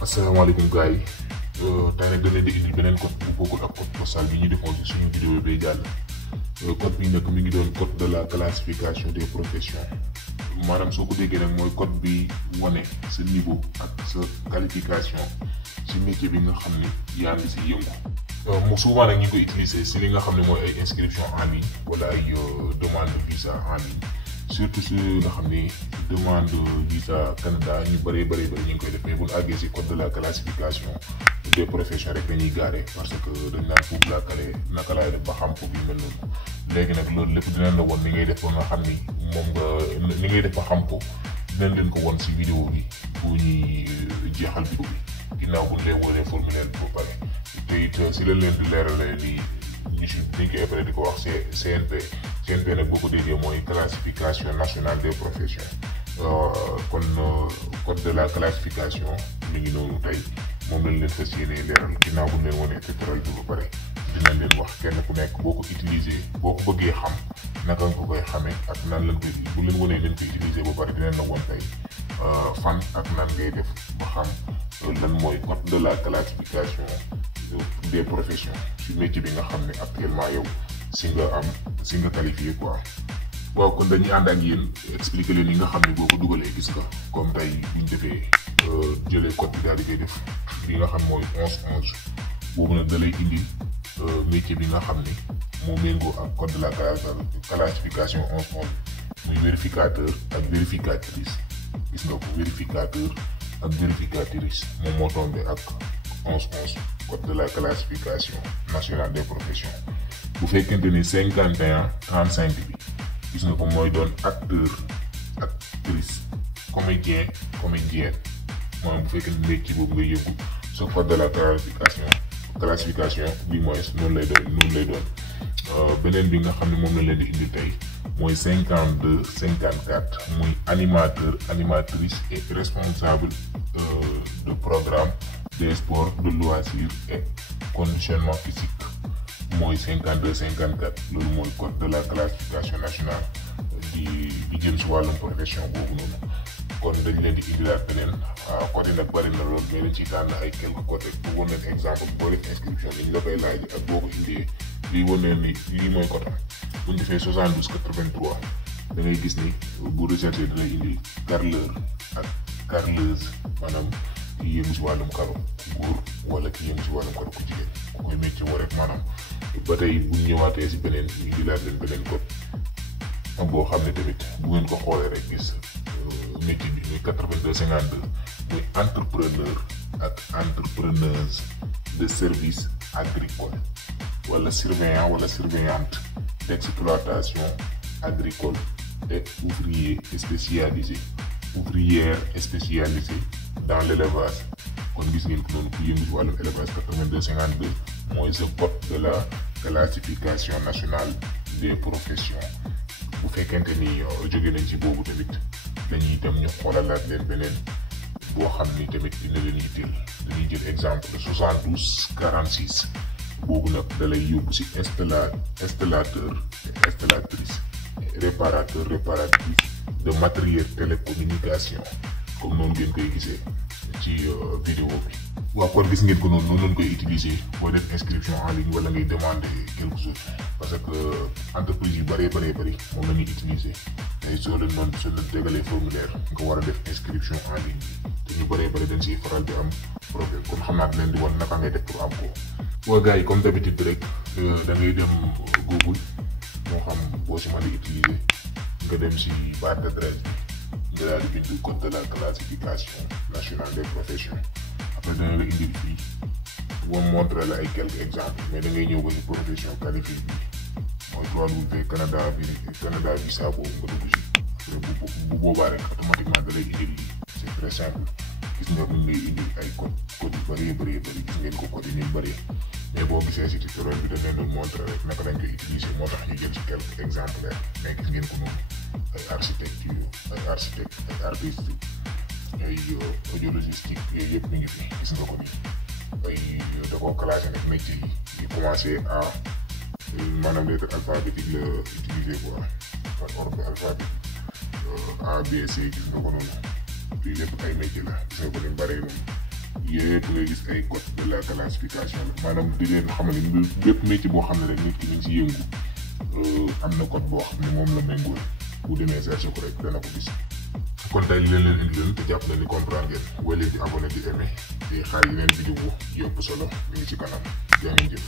asalaamaaleykum gars yi tey nag dañ leen di indil beneen code bu bokkul ak code postal bi ñu defoon ci suñu vidéo bay jàll. Code bi nag mi ngi doon code de la classification des professions maanaam soo ko déggee nag mooy code bi wane sa niveau ak sa qualification ci métier bi nga xam ni yaa ngi si yëngu. mu souvent nag ñu ngi koy utiliser si li nga xam ne mooy ay inscription en ligne wala ay demande de visa en ligne surtout si nga xam ni demande visa Canada ñu bëree ñu ngi koy def mais bu ñu àggee si code de la classification des professions rek dañuy gaare parce que dañ naan foofu laa kale naka laay def ba xam ko bi mel noonu. léegi nag loolu lépp dinañ la won ni ngay def ba nga xam ni moom nga ni ngay def ba xam ko dinañ leen ko won si vidéo bi bu ñuy jeexal vidéo bi ginnaaw bu ñu leen wonee formulaire bi ba pare te it si lañ leen di leeralee lii ñu si dañ koy épale di ko wax CNP nag boo ko déggee mooy classification nationale des professions kon code de la classification mi ngi noonu tey moom lañ leen fas yéenee leeral ginnaaw bu ñu leen wonee tetral bi ba pare dinañ leen wax kenn ku nekk boo ko utiliser boo ko bëggee xam naka nga ko koy xamee ak nan lañ koy bu leen wonee leen koy utiliser ba pare dinañ la won tey fan ak nan ngay def ba xam lan mooy code de la classification des professions ci métier bi nga xam ne actuellement yow si nga qualifié quoi. waaw kon dañuy ànd ak yéen expliquer leen yi nga xam ne boo ko dugalee gis nga comme tey buñ defee jëlee code bi daal di koy def li nga xam mooy 11 boobu nag da lay indi métier bi nga xam ne moo méngoo ak code de la classification 11 muy vérificateur ak vérificatrice gis nga ko vérificateur ak vérificatrice moom moo tombé ak 11 code de la classification nationale des professions. bu fekkente ni 51-35 bi gis nga ko mooy doon acteur actrice comédienne moom bu fekkee ne métier boobu ngay yëngu sa code de la classification bi mooy noonu lay doon beneen bi nga xam ne moom la leen di indi tey mooy 52-54 muy animatrice et responsable de programme des sports de loisirs et conditionnement physique mooy 52-54 loolu mooy code de la classification nationale di jëm si wàllum profession boobu noonu. kon dañ leen di indilaat beneen côté nag bëri na lool mais dañ ciy tànn ay quelques côté pour wane leen exemple boo def inscription dañ la koy laaj ak boo ko indee lii wane ni lii mooy côté bu ñu defee 72-83 da ngay gis ni bu recherché dina indi carreleur ak carreleuse maanaam ki yëngu si wàllum karo góor wala ki yëngu si wàllum karo ku jigéen ku koy métier woo rek maanaam ba tey bu ñu ñëwaatee si beneen ñu indilaat leen beneen code boo xam ne tamit bu ngeen ko xoolee rek gis métier bi muy 82-52 muy entrepreneur ak entrepreneuse de service agricole wala surveillant wala surveillante d'exploitation agricole et ouvrière spécialisée dans l'élevage. kon gis ngeen ko noonu ku yëngu si wàllum élevage 82-52 mooy sa code de la classification nationale des professions. bu fekkente ni jóge nañ ci boobu tamit dañuy dem ñu xoolalaat leen beneen boo xam ni tamit dina leen yitteel dañuy jël exemple 72-46 boobu nag da lay yóbbu si installateur installatrice réparatrice de matériel télécommunication comme noonu ngeen koy gisee ci vidéo bi. waaw kon gis ngeen ko noonu lañ koy utiliser boo def inscription en ligne wala ngay demander quelque chose parce que entreprise yu bëree moom la ñuy utiliser tey soo leen dégalee formulaire nga war a def inscription en ligne te ñu bëree dañ siy faral di am problème kon xam naa di leen di wan naka ngay def pour am ko. waa gars yi comme d'habitude rek da ngay dem Google moo xam boo si mën di utiliser nga dem si barre d'adresse bi nga daal di bind code de la classification nationale des professions. après dana la indil fii moom montré la ay quelques exemples mais da ngay ñëw ba ci profession qualifiée bi mooy Canada visa boobu nga dugg si après bu boobaa rek automatiquement da lay indil lii c'est très simple gis nga buñ lay indil ay code yu bëri gis ngeen ko code yi ñu bëri mais boo gisee si tutoriel bi dañ leen doon montré rek naka lañ koy utiliser moo tax ñu jël ci quelques exemplaires mais gis ngeen ko noonu ay architecte ay artiste ay audiologistique yooyu yëpp mi ngi fi gis nga ko nii ay da koo classé nag métier yi commencé à maanaam lettre alphabétique la utilisé quoi par ordre alphabétique A B C gis nga ko noonu lii lépp ay métier la gis nga ko ni mu bëree noonu yëpp ngay gis ay code de la classification la maanaam di leen xamal ne bépp métier boo xam ne rek nit ki mi ngi si yëngu am na code boo xam ne moom la méngóol bu demee chercher ko rek dana ko gis. kon tey li leen indi leen te jàpp na ni comprendre ngeen wala di abonné di aimé di xaar yeneen vidéo yu ëpp solo mi ngi ci kanam jaa ngeen jëf.